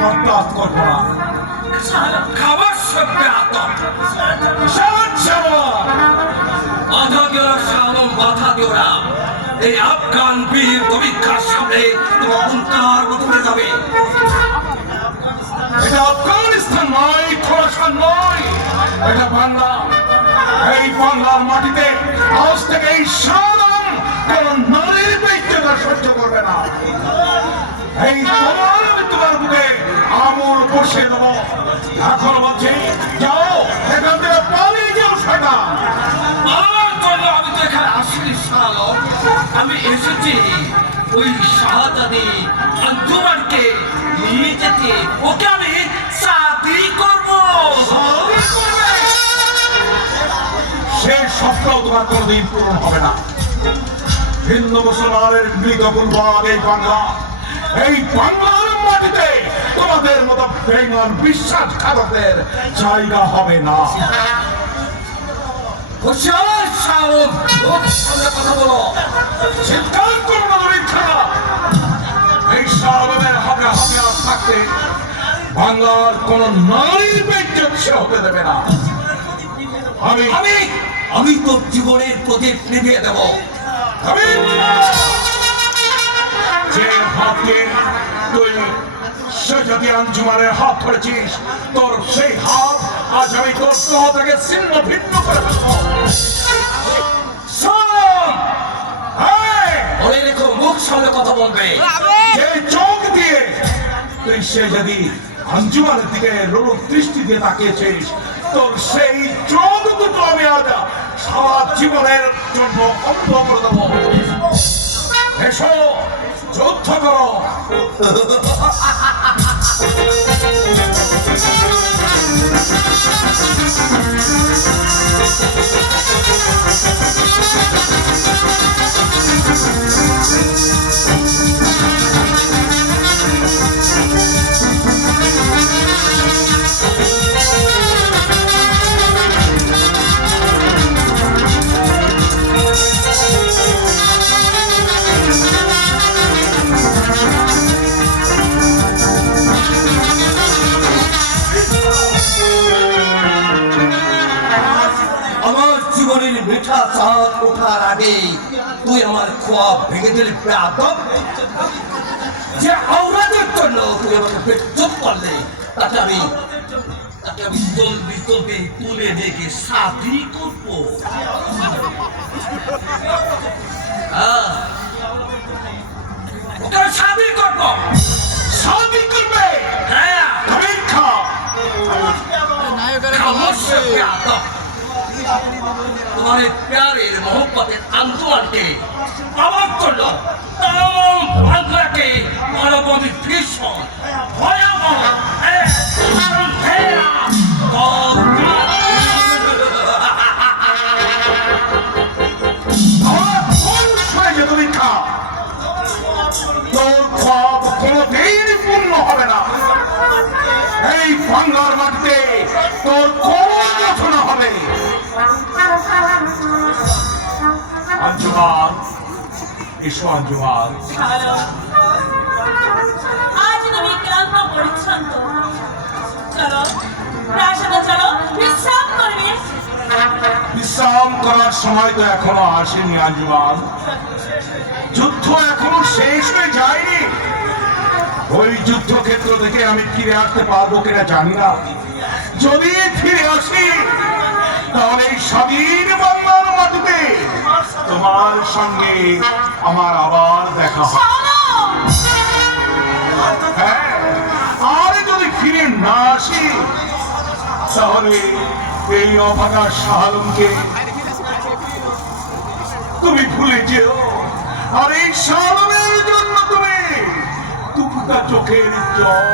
বরদাস্ত করবো না। খাবার সত্যি আতঙ্ক বাধা দিও শালম, বাধা দিও না। এই আফগান বীর পরীক্ষার সামনে তোমার অহংকার উঠে যাবে। এটা আফগানিস্তান নয়, খোরাসান নয়, এটা বাংলা। এই বাংলার মাটিতে আজ থেকে এই শালম কোন নারীর বেইজ্জতি সহ্য করবে না। এই তোমার বুকে আমল বসে দেবো। এখন বলছি যাও, এখান থেকে পালিয়ে যাও। সেটা আমার জন্য আমি তো এখানে আসিনি শালম, আমি এসেছি ওই শাহজাদি আঞ্জুমানকে নিয়ে যেতে। ওকে আমি শাদি করবো। সেই স্বপ্ন তোমার কোনদিন পূরণ হবে না। হিন্দু মুসলমানের মৃত গুলবাদ এই বাংলা, এই বাংলার মাটিতে তোমাদের মতো বেঈমান বিশ্বাসঘাতকদের জায়গা হবে না। কথা বলো, চিন্তার করবো না। এই শালমের হাতে হাতে আর থাকতে বাংলার কোন নারীর বেইজ্জতি হতে দেবে না। আমি তোর জীবনের প্রদীপ নিভিয়ে দেব। যে হাতে তুই শাহজাদি আঞ্জুমানের হাত ধরেছিস, তোর সেই হাত আজ আমি তোর দেহ থেকে ছিন্ন ভিন্ন করে ফেলবো। বলে রেখো, মুখ সামনে কথা বলবে। যে চোখ দিয়ে তুই শাহজাদি আঞ্জুমানের দিকে রূপ দৃষ্টি দিয়ে তাকিয়েছিস, তোর সেই চোখ দুটো আমি আজ সারা জীবনের জন্য অন্ধ করে দেবো। এসো, যুদ্ধ করো। মিঠা চাঁদ ওঠার আগে তুই আমার খোয়াব ভেঙে দিলি। যে আওরাদের জন্য তুই আমাকে বেজ্জত করলে, তাকে আমি জলদি তুলে দেখে শাদি করবো। শাদি করবো, শাদি করবে। হ্যাঁ, তোমার প্যারের মোহব্বতের আন্দোলনকে পাওয়ার জন্য বাংলাকে মানবী ভীষণ ভয়াবহ পূর্ণ হবে না। এই বাংলার মাটিতে তোর কোন রচনা হবে। আঞ্জুমান, এসো আঞ্জুমান। আজ তুমি ক্লান্ত পরিচ্ছন্ন, চলো প্রাসাদে চলো, বিশ্রাম করবে। বিশ্রাম করার সময় তো এখনো আসেনি আঞ্জুমান। যুদ্ধ এখনো শেষ হয়ে যায়নি। ওই যুদ্ধক্ষেত্র থেকে আমি ফিরে আসতে পারবো কিনা জানি না। যদি ফিরে আসি, তাহলে এই স্বাধীন বাংলার মাটিতে তোমার সঙ্গে আমার আবার দেখা হবে। হ্যাঁ, আর যদি ফিরে না আসি, তাহলে এই অভাগা শালমকে তুমি ভুলে যেও। আর এই শালমের জন্য তুমি দুটা চোখের জল